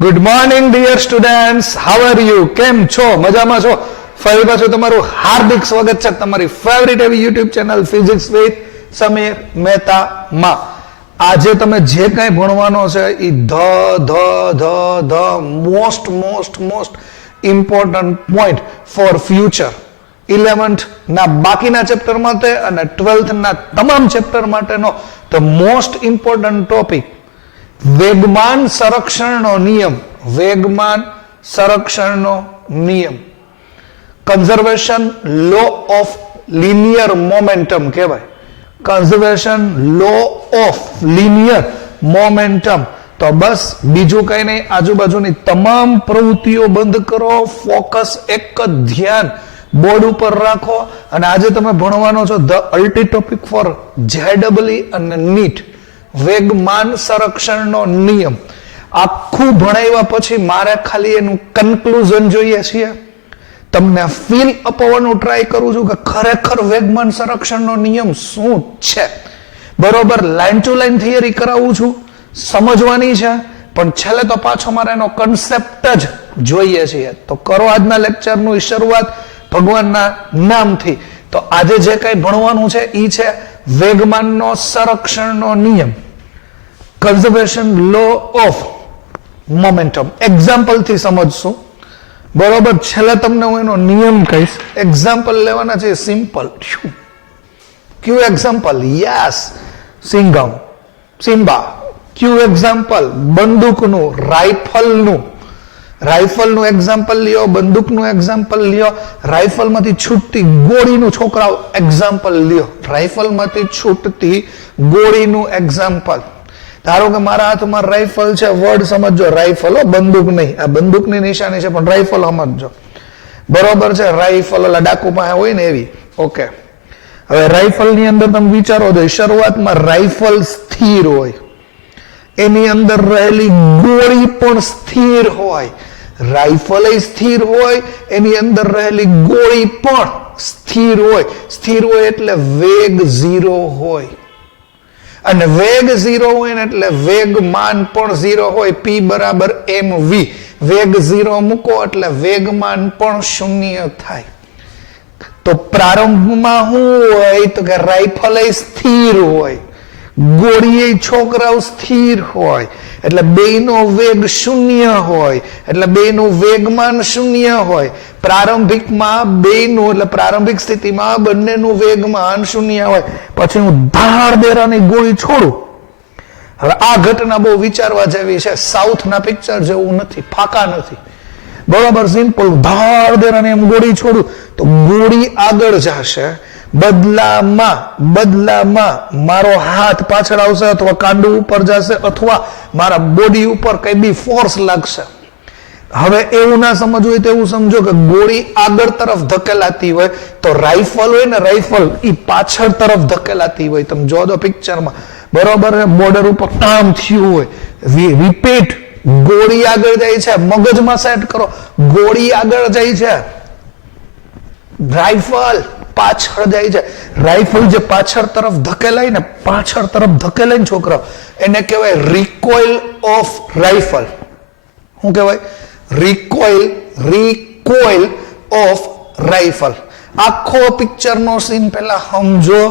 Good morning dear students, how are you? કેમ છો? મજામાં છો? ફરી પાછું તમારું હાર્દિક સ્વાગત છે તમારી ફેવરિટ એવી YouTube channel physics with Sameer Mehta માં. આજે તમે જે કંઈ ભણવાનો છે એ most important point for future 11th ના બાકીના ચેપ્ટર માટે અને 12th ના તમામ ચેપ્ટર માટેનો ધ મોસ્ટ ઇમ્પોર્ટન્ટ ટોપિક વેગમાન સંરક્ષણનો નિયમ. વેગમાન સંરક્ષણનો નિયમ, conservation law of linear momentum કહેવાય. Conservation law of linear momentum. તો બસ બીજું કઈ નહીં, આજુબાજુની તમામ પ્રવૃત્તિઓ બંધ કરો, ફોકસ એક જ ધ્યાન બોર્ડ ઉપર રાખો. અને આજે તમે ભણવાનો છો ધ અલ્ટી ટોપિક ફોર જેડબલઈ અને નીટ, વેગમાન સંરક્ષણનો નિયમ. આખું ભણાવ્યા પછી મારે ખાલી એનું કન્ક્લુઝન જોઈએ છીએ. તમને ફીલ અપાવવાનું ટ્રાય કરું છું કે ખરેખર વેગમાન સંરક્ષણનો નિયમ શું છે. બરોબર, લાઈન ટુ લાઈન થિયરી કરાવું છું, સમજવાની છે, પણ છેલ્લે તો પાછો મારે એનો કન્સેપ્ટ જ જોઈએ છીએ. તો કરો આજના લેક્ચરની શરૂઆત ભગવાનના નામથી. તો આજે જે કઈ ભણવાનું છે એ છે વેગમાનનો સંરક્ષણનો નિયમ, conservation law of momentum. Example થી સમજશું. બરોબર, છેલ્લે તમને હું એનો નિયમ કહીશ. એક્ઝામ્પલ લેવાના છે સિમ્પલ. ક્યુ એક્ઝામ્પલ? યસ, સિંઘમ, સિમ્બા. ક્યુ એક્ઝામ્પલ? બંદૂકનું, રાઇફલનું. રાઇફલનું એક્ઝામ્પલ લ્યો, બંદૂકનું એક્ઝામ્પલ લ્યો, રાઇફલમાંથી છૂટતી ગોળીનું છોકરાઓ એક્ઝામ્પલ લ્યો. રાઇફલમાંથી છૂટતી ગોળીનું એક્ઝામ્પલ. ધારો કે મારા હાથમાં રાઇફલ છે, વર્ડ સમજો, રાઇફલ, બંદૂક નહીં. આ બંદૂકની નિશાની છે પણ રાઇફલ સમજો. બરોબર છે, રાઇફલ ઓલા ડાકુ પાસે હોય ને એવી. ઓકે, હવે રાઇફલની અંદર તમે વિચારો તો શરૂઆતમાં રાઇફલ સ્થિર હોય, એની અંદર રહેલી ગોળી પણ સ્થિર હોય. રાઇફલ સ્થિર હોય, એની અંદર રહેલી ગોળી પણ સ્થિર હોય. સ્થિર હોય એટલે વેગ 0 હોય, અને વેગ 0 હોય ને એટલે વેગમાન પણ 0 હોય. P બરાબર mv. વેગ 0 મૂકો એટલે વેગમાન પણ 0 થાય. તો પ્રારંભમાં શું હોય? તો કે રાઇફલ સ્થિર હોય, ગોળીએ છોકરાઓ સ્થિર હોય, એટલે બેયનો વેગ 0 હોય, એટલે બેયનું વેગમાન 0 હોય. પ્રારંભિકમાં બેયનું, એટલે પ્રારંભિક સ્થિતિમાં બંનેનું વેગમાન 0 હોય. પછી હું ધારદેરાની ગોળી છોડું. હવે આ ઘટના બહુ વિચારવા જેવી છે, સાઉથના પિક્ચર જેવું નથી, ફાકા નથી. બરાબર, સિમ્પલ. ધારદેરાની એમ ગોળી છોડું તો ગોળી આગળ જશે, બદલામાં મારો હાથ પાછળ આવશે, અથવા કાંડું ઉપર જશે, અથવા મારા બોડી ઉપર કઈ બી ફોર્સ લાગશે. હવે એવું ના સમજવું હોય તો એવું સમજો કે ગોળી આગળ તરફ ધકેલાતી હોય તો રાઇફલ હોય ને, રાઇફલ એ પાછળ તરફ ધકેલાતી હોય. તમે જો દો પિક્ચરમાં, બરોબર, બોર્ડર ઉપર કામ થયું હોય. રિપીટ, ગોળી આગળ જાય છે, મગજમાં સેટ કરો, ગોળી આગળ જાય છે, રાઇફલ પાછળ જાય છે. રાઇફલ જે પાછળ તરફ ધકેલાય ને, પાછળ તરફ ધકેલાય ને છોકરા, એને કહેવાય રિકોઇલ ઓફ રાઇફલ. શું કહેવાય? રિકોઇલ ઓફ રાઇફલ. આખો પિક્ચરનો સીન પેલા સમજો.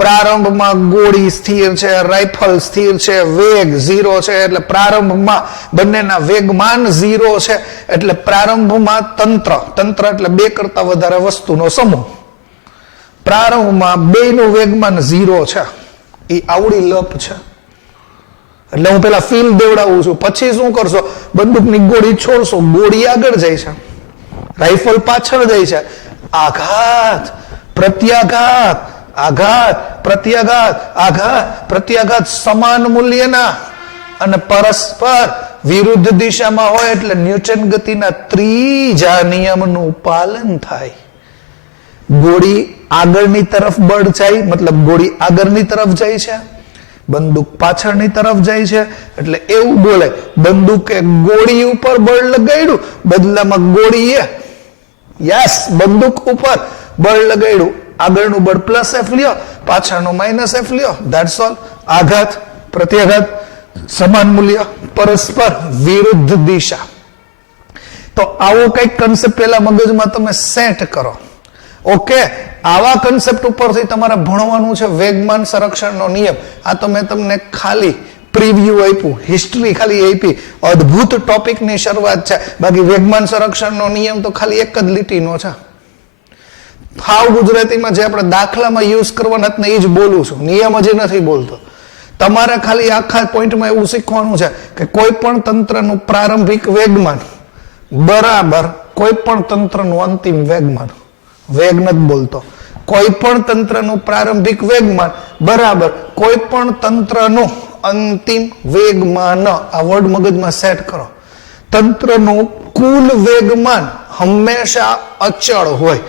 પ્રારંભમાં ગોળી સ્થિર છે, રાઇફલ સ્થિર છે, વેગ 0 છે, એટલે પ્રારંભમાં બંનેના વેગમાન 0 છે. એટલે પ્રારંભમાં તંત્ર એટલે બે કરતા વધારે વસ્તુનો સમૂહ. પ્રારંભમાં બેયનું વેગમાન 0 છે. એ આવડી લપ છે. એટલે હું પેલા ફીલ દેવડાવું છું, પછી શું કરશો? બંદૂકની ગોળી છોડશો, ગોળી આગળ જાય છે, રાઇફલ પાછળ જાય છે. આઘાત, પ્રત્યાઘાત, આઘાત, પ્રત્યાઘાત, આઘાત, પ્રત્યાઘાત સમાન મૂલ્યના અને પરસ્પર વિરુદ્ધ દિશામાં હોય એટલે ન્યૂટન ગતિના ત્રીજા નિયમનું પાલન થાય. ગોળી આગળની તરફ બળ જાય, મતલબ ગોળી આગળની તરફ જાય છે, બંદૂક પાછળની તરફ જાય છે. એટલે એવું બોલે, બંદૂકે ગોળી ઉપર બળ લગાડ્યું, બદલામાં ગોળીએ બંદૂક ઉપર બળ લગાડ્યું. આગળનું બળ +F લ્યો, પાછળનું -F લ્યો, ધેટ્સ ઓલ. આઘાત, પ્રત્યાઘાત, સમાન મૂલ્ય, પરસ્પર વિરુદ્ધ દિશા. તો આવો કઈક કન્સેપ્ટ પેલા મગજમાં તમે સેટ કરો. ઓકે, આવા કન્સેપ્ટ ઉપરથી તમારે ભણવાનું છે વેગમાન સંરક્ષણનો નિયમ. આ તો મેં તમને ખાલી પ્રિવ્યુ આપ્યું, હિસ્ટ્રી ખાલી આપી, અદ્ભુત ટોપિકની શરૂઆત છે. બાકી વેગમાન સંરક્ષણનો નિયમ તો ખાલી એક જ લીટીનો છે. હાવ ગુજરાતીમાં જે આપણે દાખલામાં યુઝ કરવાના ને એ જ બોલું છું, નિયમ હજી નથી બોલતો. તમારે ખાલી આખા પોઈન્ટમાં એવું શીખવાનું છે કે કોઈ પણ તંત્રનું પ્રારંભિક વેગમાન બરાબર કોઈ પણ તંત્રનું અંતિમ વેગમાન. વેગ નથી બોલતો. કોઈ પણ તંત્રનું પ્રારંભિક વેગમાન બરાબર કોઈ પણ તંત્રનું અંતિમ વેગમાન. આ વર્ડ મગજમાં સેટ કરો. તંત્રનું કુલ વેગમાન હંમેશા અચળ હોય.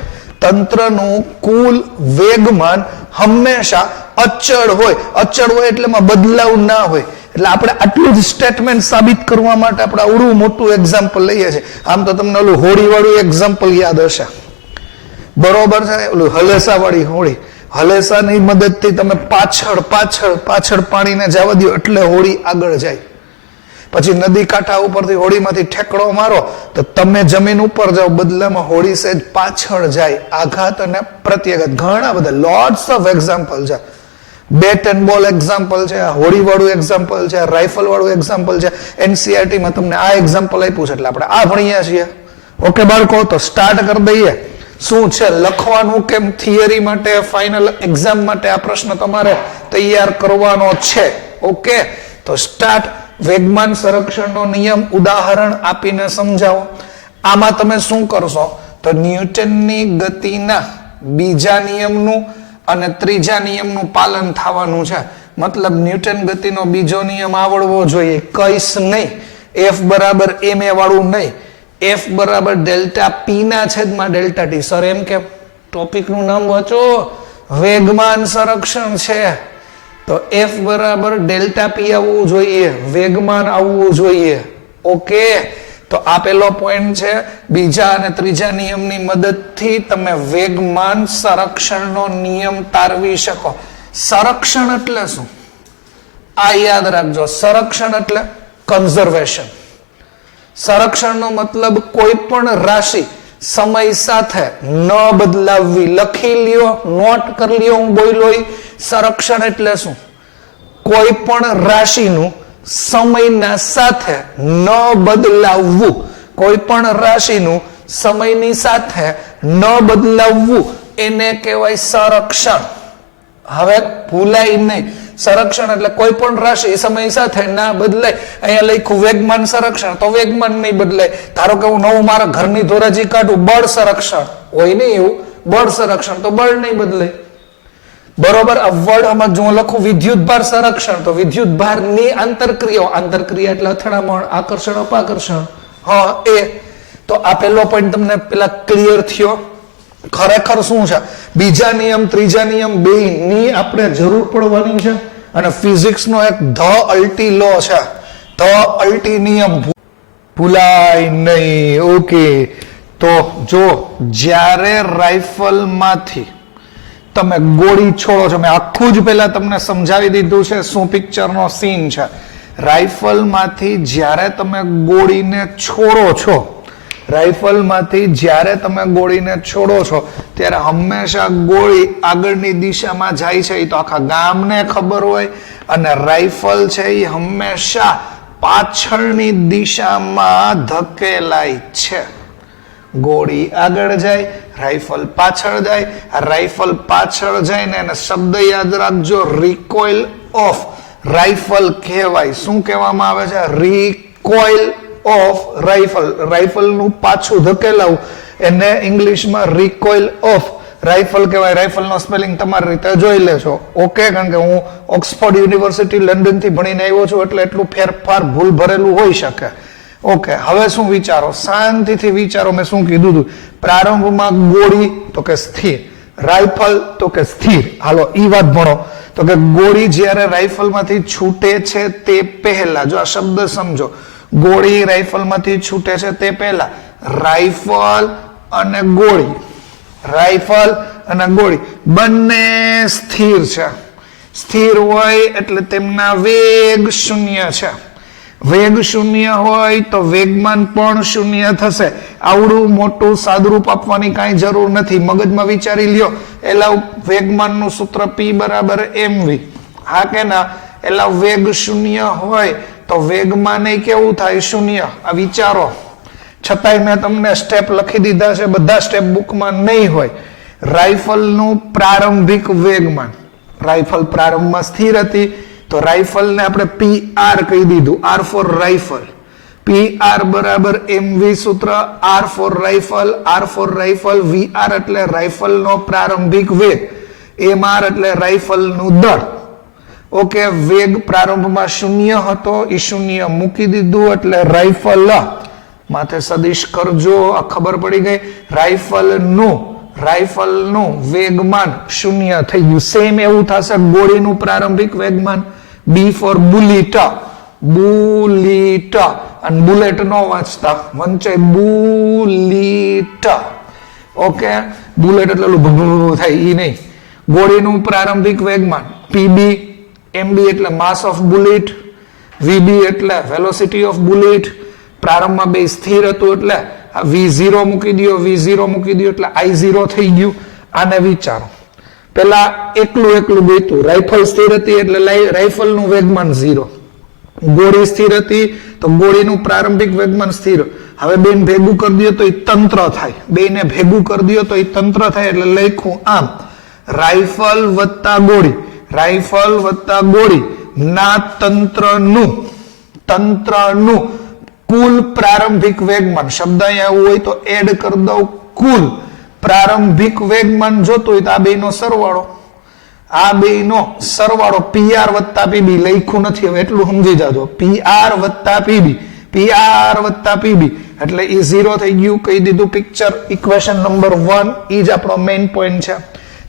તંત્રનું કુલ વેગમાન હંમેશા અચળ હોય. અચળ હોય એટલે એમાં બદલાવ ના હોય. એટલે આપણે આટલું જ સ્ટેટમેન્ટ સાબિત કરવા માટે આપણે આવડું મોટું એક્ઝામ્પલ લઈએ છીએ. આમ તો તમને ઓલું હોળી વાળું એક્ઝામ્પલ યાદ હશે, બરોબર છે? ઓલું હલેસા વાળી હોળી. હલેસાની મદદથી તમે પાછળ પાછળ પાછળ પાણીને જવા દો એટલે હોળી આગળ જાય. પછી નદી કાંઠા ઉપરથી હોળીમાંથી ઠેકડો મારો તો તમે જમીન ઉપર જાઓ, બદલામાં હોળી સહેજ પાછળ જાય. આઘાત અને પ્રત્યાઘાત ઘણા બધા લોટ્સ ઓફ એક્ઝામ્પલ છે. બેટ એન્ડ બોલ એક્ઝામ્પલ છે, હોળી વાળું એક્ઝામ્પલ છે, રાઇફલ વાળું એક્ઝામ્પલ છે. એનસીઆરટીમાં તમને આ એક્ઝામ્પલ આપ્યું છે એટલે આપણે આ ભણીએ છીએ. ઓકે બાળકો, તો સ્ટાર્ટ કરી દઈએ. શું છે લખવાનું, કેમ થિયરી માટે ફાઇનલ એક્ઝામ માટે આ પ્રશ્ન તમારે તૈયાર કરવાનો છે. ઓકે, તો સ્ટાર્ટ. વેગમાન સંરક્ષણનો નિયમ ઉદાહરણ આપીને સમજાવો. આમાં તમે શું કરશો તો ન્યૂટનની ગતિના બીજા નિયમનું અને ત્રીજા નિયમનું પાલન થવાનું છે. મતલબ ન્યૂટન ગતિનો બીજો નિયમ આવડવો જોઈએ. કઈશ નહીં, એફ બરાબર એમ એ વાળું નહીં, એફ બરાબર ડેલ્ટા પી ના છેદમાં ડેલ્ટા ટી. સર એમ કે ટોપિકનું નામ વાંચો, વેગમાન સંરક્ષણ છે તો એફ બરાબર ડેલ્ટા પી આવવું જોઈએ, વેગમાન આવવું જોઈએ. ઓકે, તો આ પેલો પોઈન્ટ છે. બીજા અને ત્રીજા નિયમની મદદથી તમે વેગમાન સંરક્ષણનો નિયમ તારવી શકો. સંરક્ષણ એટલે શું? આ યાદ રાખજો. સંરક્ષણ એટલે કન્ઝર્વેશન. સંરક્ષણનો મતલબ કોઈ પણ રાશિ સમય સાથે ન બદલાવવી. લખી લ્યો, નોટ કરી લ્યો, હું બોલ્યો. સંરક્ષણ એટલે શું? કોઈ પણ રાશિનું સમયના સાથે ન બદલાવવું. કોઈ પણ રાશિનું સમયની સાથે ન બદલાવવું એને કહેવાય સંરક્ષણ. હવે ભૂલાય નહીં, સંરક્ષણ એટલે કોઈ પણ રાશિ સમય સાથે ના બદલાય. અહીંયા લખ્યું વેગમાન સંરક્ષણ, તો વેગમાન નહીં બદલાય. ધારો કે હું નવું મારા ઘરની ધોરાજી કાઢું, બળ સંરક્ષણ હોય નહીં એવું, બળ સંરક્ષણ તો બળ નહીં બદલાય. બરોબર. આ વર્ડ આમાં જો લખું વિદ્યુત ભાર સંરક્ષણ, તો વિદ્યુત ભારની આંતરક્રિયાઓ, આંતરક્રિયા એટલે અથડામણ, આકર્ષણ, અપાકર્ષણ. હા, એ તો આ પેલો પોઈન્ટ તમને પેલા ક્લિયર થયો. ખરેખર શું છે બીજા નિયમ ત્રીજા નિયમ બે ની આપણે જરૂર પડવાની છે. અને ફિઝિક્સનો એક ધ અલ્ટી લો છે, ધ અલ્ટી નિયમ ભૂલાય નહીં. ઓકે, તો જો જ્યારે રાઇફલમાંથી તમે ગોળી છોડો છો, મેં આખું જ પહેલા તમને સમજાવી દીધું છે શું પિક્ચરનો સીન છે. રાઇફલમાંથી જ્યારે તમે ગોળીને છોડો છો, રાઇફલમાંથી જ્યારે તમે ગોળીને છોડો છો ત્યારે હંમેશા ગોળી આગળની દિશામાં જાય છે. એ તો આખા ગામને ખબર હોય. અને રાઇફલ છે એ હંમેશા પાછળની દિશામાં ધકેલાય છે. ગોળી આગળ જાય, રાઇફલ પાછળ જાય. આ રાઇફલ પાછળ જાય ને એને શબ્દ યાદ રાખજો, રિકોઇલ ઓફ રાઇફલ કહેવાય. શું કહેવામાં આવે છે? રિકોઇલ ઓફ રાઇફલ. રાઇફલનું પાછું ધકેલાવું એને ઇંગ્લિશમાં રિકોઇલ ઓફ રાઇફલ કહેવાય. રાઇફલનો સ્પેલિંગ તમારી રીતે જોઈ લેજો. ઓકે, કારણ કે હું ઓક્સફોર્ડ યુનિવર્સિટી લંડન થી ભણીને આવ્યો છું એટલે એટલું ફેરફાર ભૂલ ભરેલું હોઈ શકે. ઓકે, હવે શું વિચારો? શાંતિથી વિચારો. મેં શું કીધું હતું? પ્રારંભમાં ગોળી તો કે સ્થિર, રાઇફલ તો કે સ્થિર. હાલો ઈ વાત ભણો. તો કે ગોળી જ્યારે રાઇફલમાંથી છૂટે છે તે પહેલા, જો આ શબ્દ સમજો, ગોળી રાઇફલમાંથી છૂટે છે તે પહેલા રાઇફલ અને ગોળી, રાઇફલ અને ગોળી બંને સ્થિર છે. સ્થિર હોય એટલે તેમના વેગ શૂન્ય છે. વેગ શૂન્ય હોય તો વેગમાન પણ શૂન્ય થશે. આવડું મોટું સાદુરૂપ આપવાની કાંઈ જરૂર નથી, મગજમાં વિચારી લ્યો. એલા વેગમાનનું સૂત્ર P બરાબર mv. હા કે ના? એલા વેગ શૂન્ય હોય તો વેગમાન કેવું થાય? શૂન્ય. આ વિચારો. છતાંય મેં તમને સ્ટેપ લખી દીધા છે, બધા સ્ટેપ બુકમાં નહીં હોય. રાઇફલનું પ્રારંભિક વેગમાન, રાઇફલ પ્રારંભમાં સ્થિર હતી તો રાઇફલને આપણે PR કહી દીધું, R ફોર રાઇફલ. PR બરાબર mv સૂત્ર, R for rifle, R for rifle, VR એટલે રાઇફલનો પ્રારંભિક વેગ, MR એટલે રાઇફલનું દળ. ઓકે, વેગ પ્રારંભમાં શૂન્ય હતો, એ શૂન્ય મૂકી દીધું એટલે રાઇફલ માથે સદિશ કરજો, આ ખબર પડી ગઈ. રાઇફલનું વેગમાન શૂન્ય થઈ ગયું. સેમ એવું થશે ગોળીનું પ્રારંભિક વેગમાન, B ફોર બુલેટ, બુલેટ, અને બુલેટ નો વાંચતા વંચાય બુલેટ. ઓકે, બુલેટ એટલે ભૂ થાય ઈ નહીં. ગોળીનું પ્રારંભિક વેગમાન PB, MB એટલે માસ ઓફ બુલેટ, VB એટલે વેલોસિટી ઓફ બુલેટ. પ્રારંભમાં બે સ્થિર હતું એટલે V0 મૂકી દો, V0 મૂકી દો એટલે I0 થઈ ગયું. આને વિચારો, પેલા એકલું બેતું. રાઇફલ સ્થિર હતી એટલે રાઇફલનું વેગમાન 0. ગોળી સ્થિર હતી તો ગોળીનું પ્રારંભિક વેગમાન સ્થિર. હવે બેન ભેગું કરી દો તો એ તંત્ર થાય, બેને ભેગું કરી દો તો એ તંત્ર થાય. એટલે લખ્યું આમ, રાઇફલ વત્તા ગોળી, રાઇફલ વત્તા ગોળી ના તંત્રનું કુલ પ્રારંભિક વેગમાન. શબ્દ અહીંયા એવું હોય તો એડ કરી દઉં, કુલ પ્રારંભિક વેગમાન જોતું હોય તો આ બેનો સરવાળો, આ બેનો સરવાળો PR વત્તા PB. લખ્યું નથી, હવે એટલું સમજી જાજો. PR વત્તા PB, PR વત્તા PB એટલે એ 0 થઈ ગયું. કહી દીધું પિક્ચર. ઇક્વેશન નંબર 1 એ જ આપણો મેઇન પોઈન્ટ છે.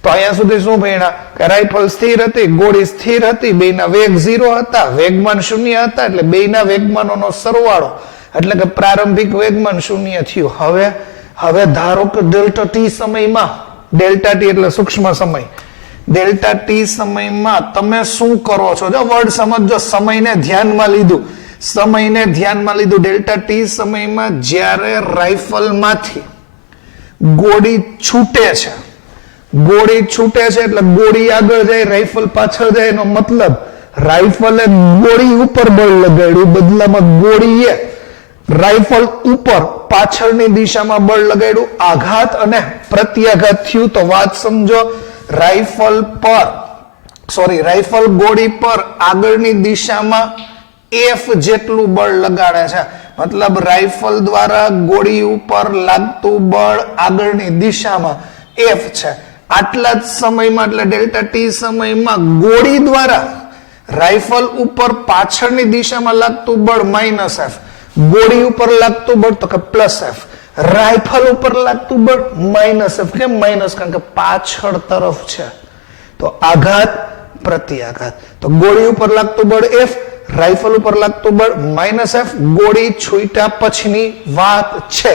તો અહીંયા સુધી શું ભણ્યા કે રાઇફલ સ્થિર હતી, ગોળી સ્થિર હતી, બેના વેગ 0 હતા, વેગમાન શૂન્ય હતા, એટલે બેના વેગમાનોનો સરવાળો એટલે કે પ્રારંભિક વેગમાન શૂન્ય થયું. હવે ધારો કે ડેલ્ટા ટી સમયમાં, ડેલ્ટા ટી એટલે સૂક્ષ્મ સમય, ડેલ્ટા ટી સમયમાં તમે શું કરો છો? જો વર્ડ સમજો, સમયને ધ્યાનમાં લીધું, સમયને ધ્યાનમાં લીધું. ડેલ્ટા ટી સમયમાં જ્યારે રાઇફલમાંથી ગોળી છૂટે છે, ગોળી છૂટે છે એટલે ગોળી આગળ જાય, રાઇફલ પાછળ જાય. એનો મતલબ રાઇફલે ગોળી ઉપર બળ લગાડ્યું, બદલામાં ગોળીએ રાઇફલ ઉપર પાછળની દિશામાં બળ લગાડ્યું. આઘાત અને પ્રત્યાઘાત થયું. તો વાત સમજો, રાઇફલ ગોળી પર આગળની દિશામાં F જેટલું બળ લગાડે છે. મતલબ રાઇફલ દ્વારા ગોળી ઉપર લાગતું બળ આગળની દિશામાં F છે. આટલા જ સમયમાં એટલે ડેલ્ટા ટી સમયમાં ગોળી દ્વારા રાઇફલ ઉપર પાછળની દિશામાં લાગતું બળ -F, ગોળી ઉપર લાગતું બળ તો કે +F, રાઇફલ ઉપર લાગતું બળ -F. કેમ માઇનસ? કારણ કે પાછળ તરફ છે. તો આઘાત પ્રત્યાઘાત. તો ગોળી ઉપર લાગતું બળ F, રાઇફલ ઉપર લાગતું બળ -F. ગોળી છૂટ્યા પછીની વાત છે.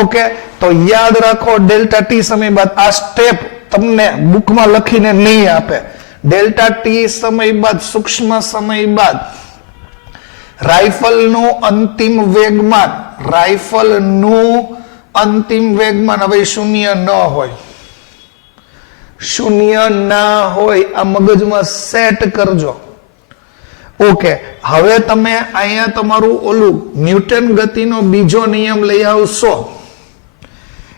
ઓકે, તો યાદ રાખો ડેલ્ટા ટી સમય બાદ આ સ્ટેપ તમને બુકમાં લખીને નહીં આપે. ડેલ્ટા ટી સમય બાદ, સૂક્ષ્મ સમય બાદ રાઇફલનું અંતિમ વેગમાન, રાઇફલનું અંતિમ વેગમાન હવે શૂન્ય ન હોય, શૂન્ય ના હોય. આ મગજમાં સેટ કરજો. ઓકે, હવે તમે અહીંયા તમારું ઓલું ન્યૂટન ગતિનો બીજો નિયમ લઈ આવશો.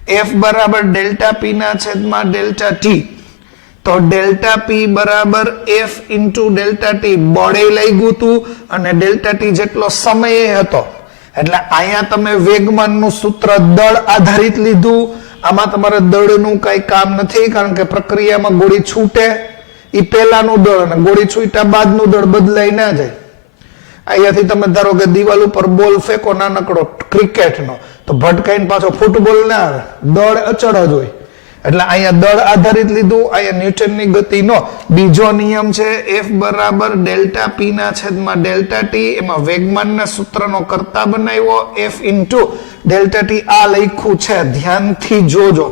F બરાબર ડેલ્ટા P ના છેદમાં ડેલ્ટા T. તો ડેલ્ટા P બરાબર F ઇન્ટુ ડેલ્ટા T. બળે લઈ ગયું હતું અને ડેલ્ટા T જેટલો સમય હતો. એટલે અહીંયા તમે વેગમાનનું સૂત્ર દળ આધારિત લીધું. આમાં તમારે દળનું કઈ કામ નથી, કારણ કે પ્રક્રિયામાં ગોળી છૂટે એ પહેલાનું દળ અને ગોળી છૂટ્યા બાદનું દળ બદલાઈ ના જાય. અહીંયાથી તમે ધારો કે દિવાલ ઉપર બોલ ફેંકો નાનકડો ક્રિકેટનો, તો ભટકાઈને પાછો ફૂટબોલ ના આવે, દળ અચળ જ હોય. એટલે અહીંયા દળ આધારિત લીધું. અહીંયા ન્યૂટનની ગતિનો બીજો નિયમ છે F બરાબર ડેલ્ટા P ના છેદમાં ડેલ્ટા T. એમાં વેગમાનના સૂત્રનો કરતા બનાવ્યો F ઇન્ટુ ડેલ્ટા T. આ લખ્યું છે, ધ્યાનથી જોજો.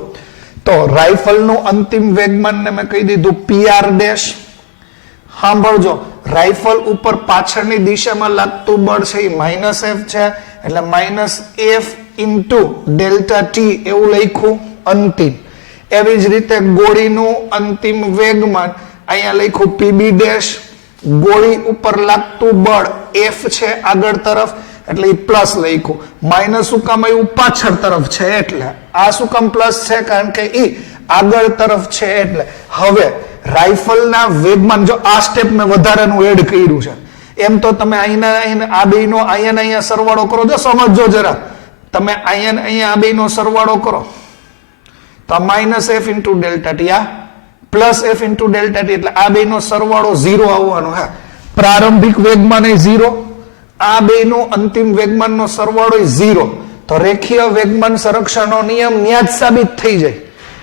તો રાઇફલનું અંતિમ વેગમાનને મેં કહી દીધું PR ડેશ. સાંભળજો, રાઇફલ ઉપર પાછળની દિશામાં લાગતું બળ છે એ -F છે, એટલે -F ઇન્ટુ ડેલ્ટા ટી એવું લખ્યું અંતિમ. એવી જ રીતે ગોળીનું અંતિમ વેગમાન અહીંયા લખ્યું પીબી ડેશ. ગોળી ઉપર લાગતું બળ F છે આગળ તરફ, એટલે એ પ્લસ લખ્યું. માઇનસ શું કામ આવ્યું? પાછળ તરફ છે એટલે. આ શું કામ પ્લસ છે? કારણ કે ઈ આગળ તરફ છે એટલે. હવે રાઇફલના વેગમાન, જો આ સ્ટેપ મેં વધારાનું એડ કર્યું છે, એમ તો તમે અહીંયા આ બેનો અહીંયા સરવાળો કરો. જો સમજો જરા, તમે અહીંયા આ બેનો સરવાળો કરો તો -F ઇન્ટુ ડેલ્ટા ટી, આ +F ઇન્ટુ ડેલ્ટા ટી, એટલે આ બેનો સરવાળો 0 આવવાનો. હા, પ્રારંભિક વેગમાન એ 0, આ બેનો અંતિમ વેગમાનનો સરવાળો 0. તો રેખીય વેગમાન સંરક્ષણનો નિયમ ન્યા જ સાબિત થઈ જાય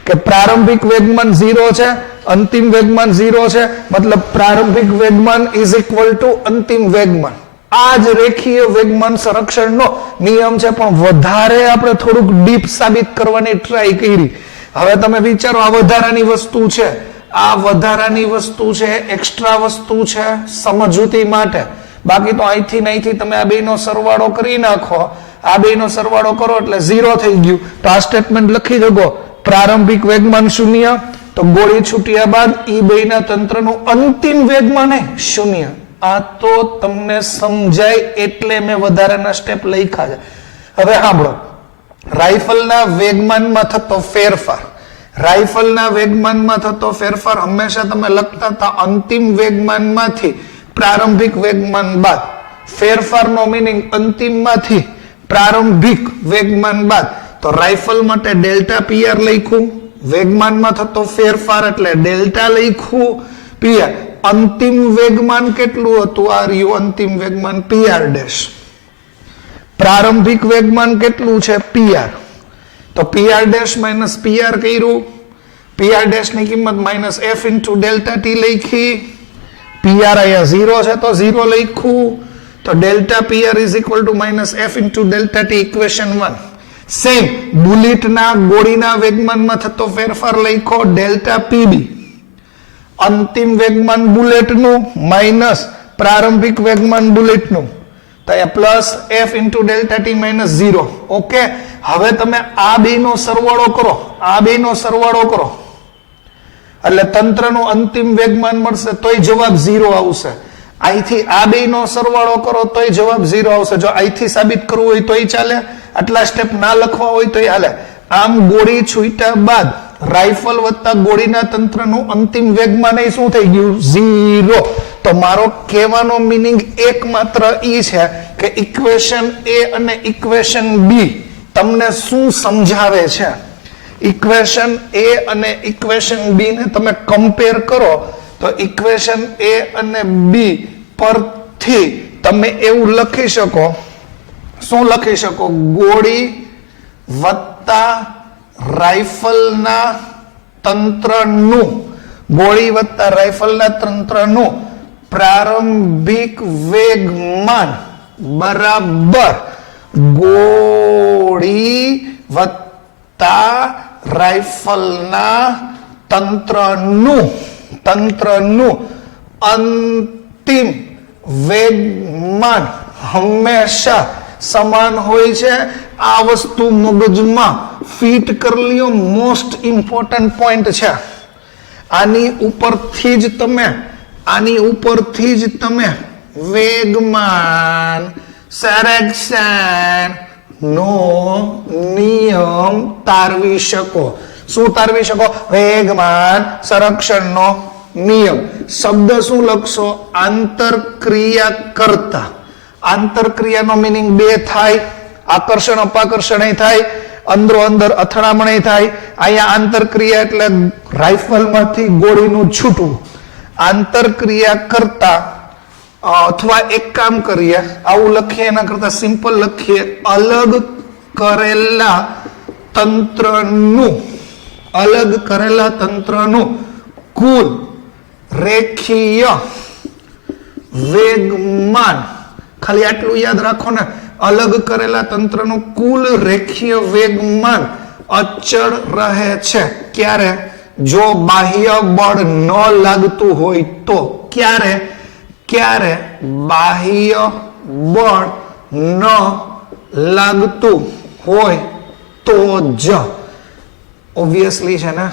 કે પ્રારંભિક વેગમાન 0 છે, અંતિમ વેગમાન 0 છે, મતલબ પ્રારંભિક વેગમાન ઇઝ ઇક્વલ ટુ અંતિમ વેગમાન. આ જ રેખીય વેગમાન સંરક્ષણનો નિયમ છે, પણ વધારે આપણે થોડુંક ડીપ સાબિત કરવાની ટ્રાય કરી. હવે તમે વિચારો, આ વધારાની વસ્તુ છે, આ વધારાની વસ્તુ છે, એક્સ્ટ્રા વસ્તુ છે સમજૂતી માટે. બાકી તો અહીંથી તમે આ બેનો સરવાળો કરી નાખો, આ બેનો સરવાળો કરો એટલે 0 થઈ ગયું. તો આ સ્ટેટમેન્ટ લખી દો, પ્રારંભિક વેગમાન 0, તો ગોળી છૂટ્યા બાદ ઈ બેના તંત્રનું અંતિમ વેગમાન 0. આ તો તમને સમજાય એટલે મેં વધારાના સ્ટેપ લખ્યા છે. હવે સાંભળો, રાઇફલના વેગમાનમાં થતો ફેરફાર, રાઇફલના વેગમાનમાં થતો ફેરફાર હંમેશા તમે લખતા હતા અંતિમ વેગમાનમાંથી પ્રારંભિક વેગમાન બાદ. ફેરફારનો મીનિંગ અંતિમમાંથી પ્રારંભિક વેગમાન બાદ. તો રાઇફલ માટે ડેલ્ટા પીઆર લખ્યું, વેગમાનમાં થતો ફેરફાર એટલે ડેલ્ટા લખ્યું, પીઆર. અંતિમ વેગમાન કેટલું હતું? આ રહ્યું અંતિમ વેગમાન પીઆર ડેશ. પ્રારંભિક વેગમાન કેટલું છે? પીઆર. તો પીઆર ડેશ માઇનસ પીઆર કર્યું, પીઆર ડેશ ની કિંમત -F ઇન્ટુ ડેલ્ટા ટી લખી, પીઆર અહીંયા 0 છે તો 0 લખ્યું, તો delta PR is equal to -F into delta T, equation 1. Same બુલેટના ગોળીના વેગમાનમાં થતો ફેરફાર લખ્યો, ડેલ્ટા પીબી. અંતિમ વેગમાન બુલેટનું માઇનસ પ્રારંભિક વેગમાન બુલેટનું, તો અહીંયા +F into delta T -0. Okay, હવે તમે આ બેનો સરવાળો કરો, આ બેનો સરવાળો કરો એટલે તંત્રનું અંતિમ વેગમાન મળશે, તોય જવાબ 0 આવશે. અહીંથી આ બેનો સરવાળો કરો તોય જવાબ 0 આવશે. જો અહીંથી સાબિત કરવું હોય તોય ચાલે, આટલા સ્ટેપ ના લખવા હોય તોય હાલે. આમ ગોળી છૂટ્યા બાદ રાઇફલ વત્તા ગોળીના તંત્રનું અંતિમ વેગમાન એ શું થઈ ગયું? 0. તો મારો કહેવાનો મીનિંગ એકમાત્ર ઈ છે કે ઇક્વેશન A અને ઇક્વેશન B તમને શું સમજાવે છે. ઇક્વેશન A અને ઇક્વેશન B ને તમે કમ્પેર કરો તો ઇક્વેશન A અને B પરથી તમે એવું લખી શકો, શું લખી શકો? ગોળી વત્તા રાઇફલના તંત્રનું, ગોળી વત્તા રાઇફલના તંત્રનું પ્રારંભિક વેગમાન બરાબર ગોળી વત્તા રાઇફલના તંત્રનું અંતિમ વેગમાન હંમેશા સમાન હોય છે. આ વસ્તુ મગજમાં ફિટ કરી લ્યો, મોસ્ટ ઇમ્પોર્ટન્ટ પોઈન્ટ છે. આની ઉપરથી જ તમે વેગમાન સંરક્ષણ નો નિયમ તારવી શકો. શું તારવી શકો? વેગમાન સંરક્ષણનો નિયમ. શબ્દ શું લખશો? આંતરક્રિયા કરતા. આંતરક્રિયાનો મિનિંગ 2 થાય, આકર્ષણ અપાકર્ષણ થાય, અંદરો અંદર અથડામણ થાય. અહીંયા આંતરક્રિયા એટલે રાઇફલમાંથી ગોળીનું છૂટવું. આંતરક્રિયા કરતા, અથવા એક કામ કરીએ, આવું લખીએ એના કરતા સિમ્પલ લખીએ, અલગ કરેલા તંત્રનું કુલ રેખીય વેગમાન. ખાલી આટલું યાદ રાખો ને, અલગ કરેલા તંત્રનું કુલ રેખીય વેગમાન અચળ રહે છે. ક્યારે? જો બાહ્ય બળ ન લાગતું હોય તો. ક્યારે ક્યારે બાહ્ય બળ ન લાગતું હોય તો જ ઓબ્વિયસલી છે ને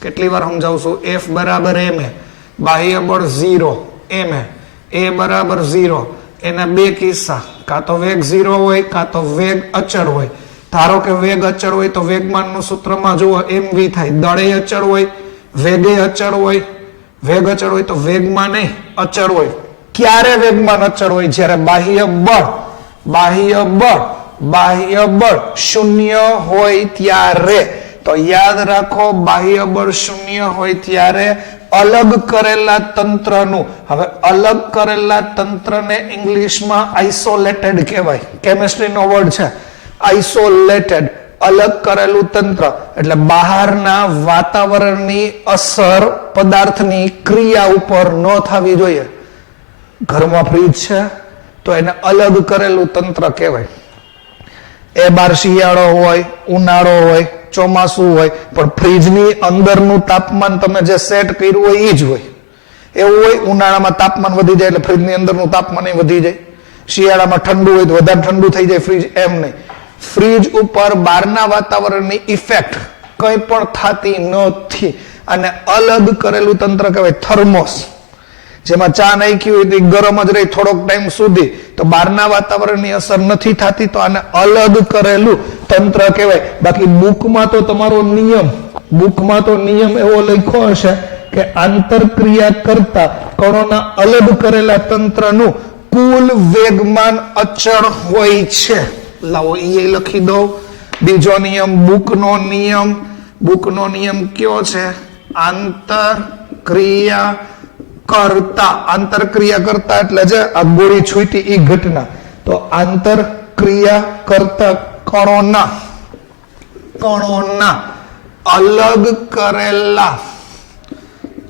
કેટલી વાર સમજાવું છું F બરાબર m એ બાહ્ય બળ 0 m એ બરાબર 0 એના બે કિસ્સા કાં તો વેગ 0 હોય કાં તો વેગ અચળ હોય ધારો કે વેગ અચળ હોય તો વેગમાનનું સૂત્રમાં જુઓ mv થાય દળે અચળ હોય વેગે અચળ હોય વેગ અચળ હોય તો વેગમાન અચળ હોય ક્યારે વેગમાન અચળ હોય જ્યારે બાહ્ય બળ શૂન્ય હોય ત્યારે તો યાદ રાખો બાહ્ય બળ શૂન્ય હોય ત્યારે અલગ કરેલા તંત્રનું હવે અલગ કરેલા તંત્રને ઇંગ્લિશમાં આઇસોલેટેડ કહેવાય કેમિસ્ટ્રીનો વર્ડ છે આઇસોલેટેડ અલગ કરેલું તંત્ર એટલે બહારના વાતાવરણની અસર પદાર્થની ક્રિયા ઉપર ન થવી જોઈએ ઘરમાં ફ્રીજ છે તો એને અલગ કરેલું તંત્ર કહેવાય એ બાર શિયાળો હોય ઉનાળો હોય ચોમાસું હોય પણ ફ્રીજની અંદરનું તાપમાન તમે જે સેટ કર્યું હોય એ જ હોય એવું હોય ઉનાળામાં તાપમાન વધી જાય એટલે ફ્રીજની અંદરનું તાપમાન વધી જાય શિયાળામાં ઠંડુ હોય તો વધારે ઠંડુ થઈ જાય ફ્રીજ એમ નહીં ફ્રીજ ઉપર બહારના વાતાવરણની ઇફેક્ટ કંઈ પણ થતી નથી અને અલગ કરેલું તંત્ર કહેવાય થર્મોસ જેમાં ચા નાખી હોય તો ગરમ જ રહી થોડોક ટાઈમ સુધી તો બહારના વાતાવરણની અસર નથી થતી તો આને અલગ કરેલું તંત્ર કહેવાય બાકી બુકમાં તો નિયમ એવો લખ્યો હશે કે આંતરક્રિયા કરતા કણોના અલગ કરેલા તંત્રનું કુલ વેગમાન અચળ હોય છે લાવો એ લખી દઉં બીજો નિયમ બુકનો નિયમ કયો છે આંતરક્રિયા કરતા એટલે જે આ ગોળી છૂટી એ ઘટના તો આંતરક્રિયા કરતા કણોના અલગ કરેલા